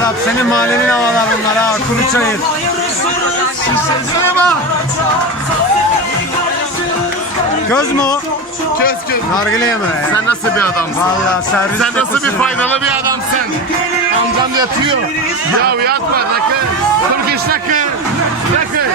Arap senin mahallenin havalar bunlar ha. Kuru çayır. Göz mü o? Köz. Nargileye mi? Sen nasıl bir adamsın? Valla servis Sen nasıl bir kokusu. faydalı bir adamsın? Amcam yatıyor. Ya yatma rakı. Turkish rakı. Rakı.